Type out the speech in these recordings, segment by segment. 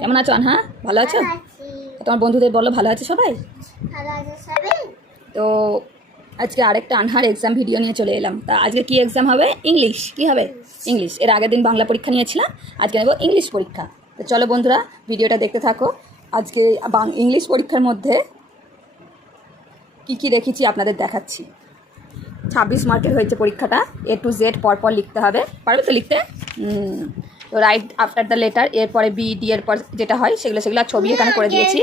কেমন আছো আনহা? ভালো আছো? তোমার বন্ধুদের বলো ভালো আছে সবাই? তো আজকে আরেকটা আনহার এক্সাম ভিডিও নিয়ে চলে এলাম। তা আজকে কি এক্সাম হবে? ইংলিশ কি হবে? ইংলিশ এর আগের দিন বাংলা পরীক্ষা নিয়েছিলাম আজকে নেব ইংলিশ পরীক্ষা। তো চলো বন্ধুরা ভিডিওটা দেখতে থাকো। আজকে ইংলিশ পরীক্ষার মধ্যে কি কি রেখেছি আপনাদের দেখাচ্ছি। ছাব্বিশ মার্কের হয়েছে পরীক্ষাটা এ টু জেড পরপর লিখতে হবে। পারবে তো লিখতে? রাইট আফটার দ্য লেটার এরপরে বি ডি এর পর যেটা হয়, সেগুলো সেগুলো ছবি এখানে করে দিয়েছি।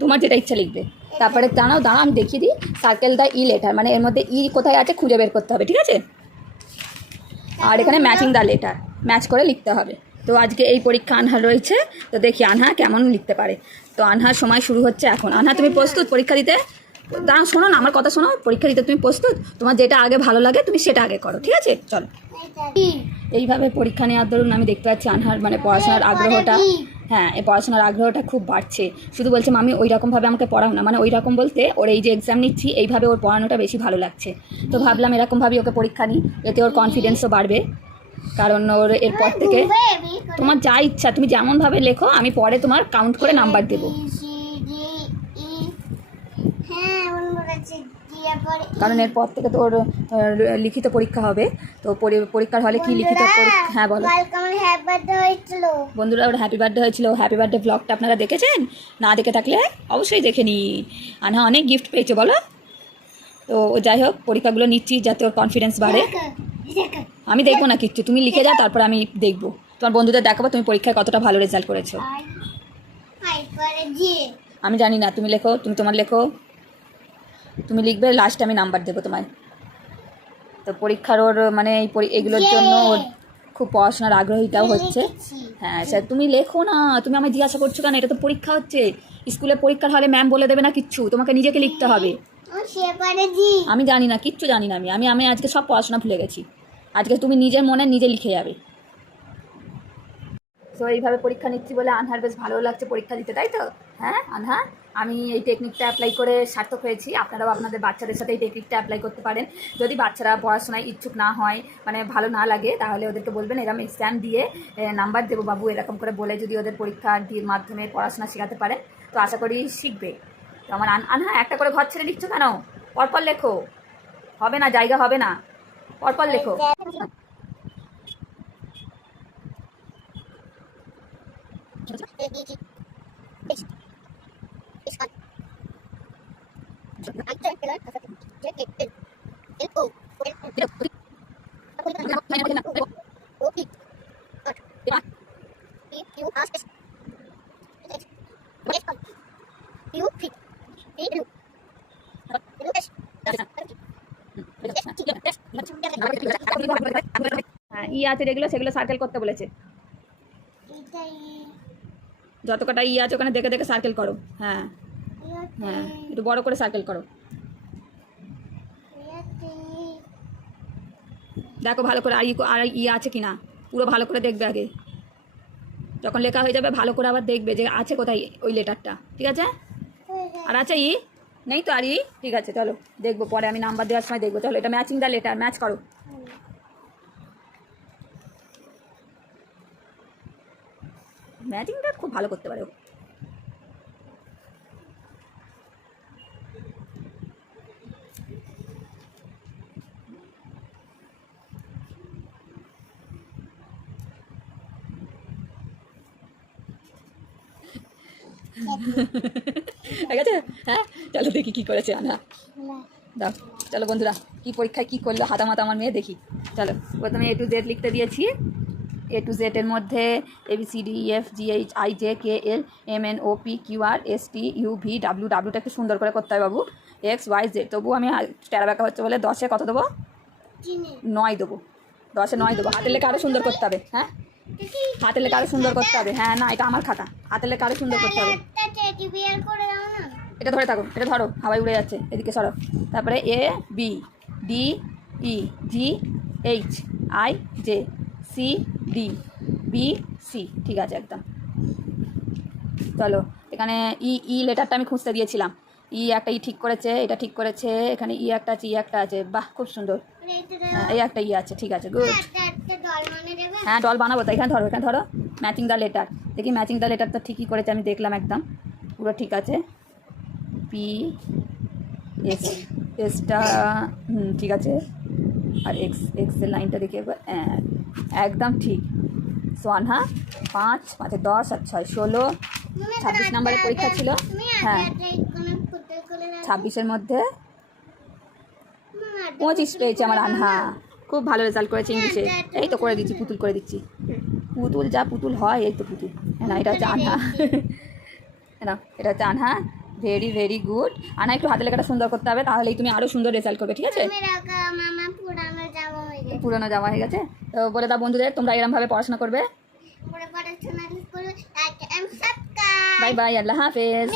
তোমার যেটা ইচ্ছা লিখবে। তারপরে দাঁড়াও দাঁড়াও, আমি দেখিয়ে দিই। সার্কেল দ্য ই লেটার মানে এর মধ্যে ই কোথায় আছে, খুঁজে বের করতে হবে, ঠিক আছে? আর এখানে ম্যাচিং দ্য লেটার ম্যাচ করে লিখতে হবে। তো আজকে এই পরীক্ষা আনহা রয়েছে, তো দেখি আনহা কেমন লিখতে পারে। তো আনহার সময় শুরু হচ্ছে এখন। আনহা, তুমি প্রস্তুত পরীক্ষা দিতে? দাঁড়াও, শোনো না, আমার কথা শোনো। পরীক্ষা দিতে তুমি প্রস্তুত? তোমার যেটা আগে ভালো লাগে, তুমি সেটা আগে করো, ঠিক আছে? চলো? এইভাবে পরীক্ষা নেওয়ার দরুন আমি দেখতে পাচ্ছি আনহার মানে পড়াশোনার আগ্রহটা হ্যাঁ এই পড়াশোনার আগ্রহটা খুব বাড়ছে। শুধু বলছে মামি ওই রকমভাবে আমাকে পড়াও না। মানে ওই রকম বলতে ওর এই যে এক্সাম নিচ্ছি এইভাবে ওর পড়ানোটা বেশি ভালো লাগছে। তো ভাবলাম এরকমভাবেই ওকে পরীক্ষা নিই এতে ওর কনফিডেন্সও বাড়বে। কারণ ওর এরপর থেকে। তোমার যা ইচ্ছা তুমি যেমনভাবে লেখো আমি পরে তোমার কাউন্ট করে নাম্বার দেবো। হ্যাঁ কারণ এরপর থেকে তোর লিখিত পরীক্ষা হবে। তো পরি- পরীক্ষার হলে কি লিখিত পরীক্ষা? হ্যাঁ বলো। বন্ধুরা ওর হ্যাপি বার্থডে হয়েছিল। হ্যাপি বার্থডে ব্লগটা আপনারা দেখেছেন? না দেখে থাকলে অবশ্যই দেখে নিন। আনহা অনেক গিফট পেয়েছে বলো। তো যাই হোক পরীক্ষাগুলো নিচ্ছি যাতে ওর কনফিডেন্স বাড়ে। আমি দেখব না কিচ্ছু। তুমি লিখে যাও তারপর আমি দেখব। তোমার বন্ধুদের দেখাবো তুমি পরীক্ষায় কতটা ভালো রেজাল্ট করেছ। আর আর আমি জানি না তুমি লেখো তুমি তোমার লেখো। তুমি লিখবে লাস্টে আমি নাম্বার দেবো তোমায়। তো পরীক্ষার ওর মানে এই এগুলোর জন্য ওর খুব পড়াশোনার আগ্রহীটাও হচ্ছে। হ্যাঁ স্যার তুমি লেখো না তুমি আমায় জিজ্ঞাসা করছ কেন? এটা তো পরীক্ষা হচ্ছে। স্কুলে পরীক্ষার হলে ম্যাম বলে দেবে না কিচ্ছু তোমাকে নিজেকে লিখতে হবে। আমি জানি না কিচ্ছু জানি না আমি। আমি আমি আজকে সব পড়াশোনা ভুলে গেছি। আজকে তুমি নিজের মনে নিজে লিখে যাবে। তো এইভাবে পরীক্ষা নিচ্ছি বলে আনহার বেশ ভালো লাগছে পরীক্ষা দিতে তাই তো? হ্যাঁ আনহা আমি এই টেকনিকটা অ্যাপ্লাই করে সার্থক হয়েছি। আপনারাও আপনাদের বাচ্চাদের সাথে এই টেকনিকটা অ্যাপ্লাই করতে পারেন। যদি বাচ্চারা পড়াশোনায় ইচ্ছুক না হয় মানে ভালো না লাগে, তাহলে ওদেরকে বলবেন এরকম এক্সাম দিয়ে নাম্বার দেবো বাবু, এরকম করে বলে যদি ওদের পরীক্ষার দিয়ে মাধ্যমে পড়াশোনা শেখাতে পারেন। তো আশা করি শিখবে। তো আমার আন, আনহা, একটা করে ঘর ছেড়ে লিখছো কেন? পরপর লেখো। হবে না, জায়গা হবে না। পরপর লেখো। হ্যাঁ ই আছে যেগুলো সেগুলো সার্কেল করতে বলেছে এটাই যত কটা ই আছে ওখানে দেখে দেখে সার্কেল করো হ্যাঁ হ্যাঁ একটু বড় করে সার্কেল করো দেখো ভালো করে আর ই আর ইয়ে আছে কি না পুরো ভালো করে দেখবে আগে। যখন লেখা হয়ে যাবে, ভালো করে আবার দেখবে যে আছে কোথায় ওই লেটারটা। ঠিক আছে? আর আছে ই? নেই তো আর ই? ঠিক আছে, চলো, দেখব পরে আমি নাম্বার দেওয়ার সময় দেখব। চলো, এটা ম্যাচিং দ্য লেটার ম্যাচ করো। ম্যাচিংটা খুব ভালো করতে পারে ঠিক আছে হ্যাঁ? চলো দেখি কি করেছে আনা দাও চলো বন্ধুরা কি পরীক্ষায় কি করল হাতা মাতা আমার মেয়ে দেখি। চলো প্রথমে এ টু জেড লিখতে দিয়েছি। এ টু জেড এর মধ্যে A B C D F G H I J K L M N O P Q R S T U V W ডাব্লিউটা একটু সুন্দর করে করতে হবে বাবু। এক্স ওয়াই জেড তবু আমি টেরা ব্যাকা হচ্ছে বলে দশে কত দেবো? নয় দেবো। দশে নয় দেবো। হাতের লেখা আরও সুন্দর করতে হবে হ্যাঁ? হাতের লেখা আরও সুন্দর করতে হবে। হ্যাঁ না এটা আমার খাতা। হাতের লেখা আরও সুন্দর করতে হবে। এটা ধরে থাকো এটা ধরো হাওয়াই উড়ে যাচ্ছে এদিকে সরো। তারপরে A B D E G H I J C D B C ঠিক আছে একদম। চলো এখানে ই ই লেটারটা আমি খুঁজতে দিয়েছিলাম। ই একটা ই ঠিক করেছে এটা ঠিক করেছে এখানে ই একটা আছে ই একটা আছে বাহ খুব সুন্দর। এই একটা ই আছে ঠিক আছে গুড। হ্যাঁ ডল বানাবো তো এখানে ধরো এখানে ধরো। ম্যাচিং দ্য লেটার দেখি ম্যাচিং দ্য লেটার তো ঠিকই করেছে আমি দেখলাম একদম। পুরো ঠিক আছে। পি এস এসটা ঠিক আছে। আর এক্স এক্সের লাইনটা দেখি একবার হ্যাঁ, একদম ঠিক। সোয়ানহা পাঁচ পাঁচে দশ আর ছয় ষোলো। ছাব্বিশ নম্বরের পরীক্ষা ছিল। হ্যাঁ। ছাব্বিশের মধ্যে পঁচিশ পেয়েছে আমার আনহা। খুব ভালো রেজাল্ট করেছে ইংলিশে হ্যাঁ, এই তো করে দিচ্ছি পুতুল করে দিচ্ছি। পুতুল যা পুতুল হয় এই তো পুতুল। হ্যাঁ না এটা হচ্ছে আনহা না এটা চান হ্যাঁ? ভেরি ভেরি গুড আনা একটু হাতে লেখাটা সুন্দর করতে হবে তাহলেই তুমি আরও সুন্দর রেজাল্ট করবে ঠিক আছে? পুরানো জামা হয়ে গেছে। তো বলে দাও বন্ধুদের তোমরা এরমভাবে পড়াশোনা করবে? বাই বাই আল্লাহ হাফেজ।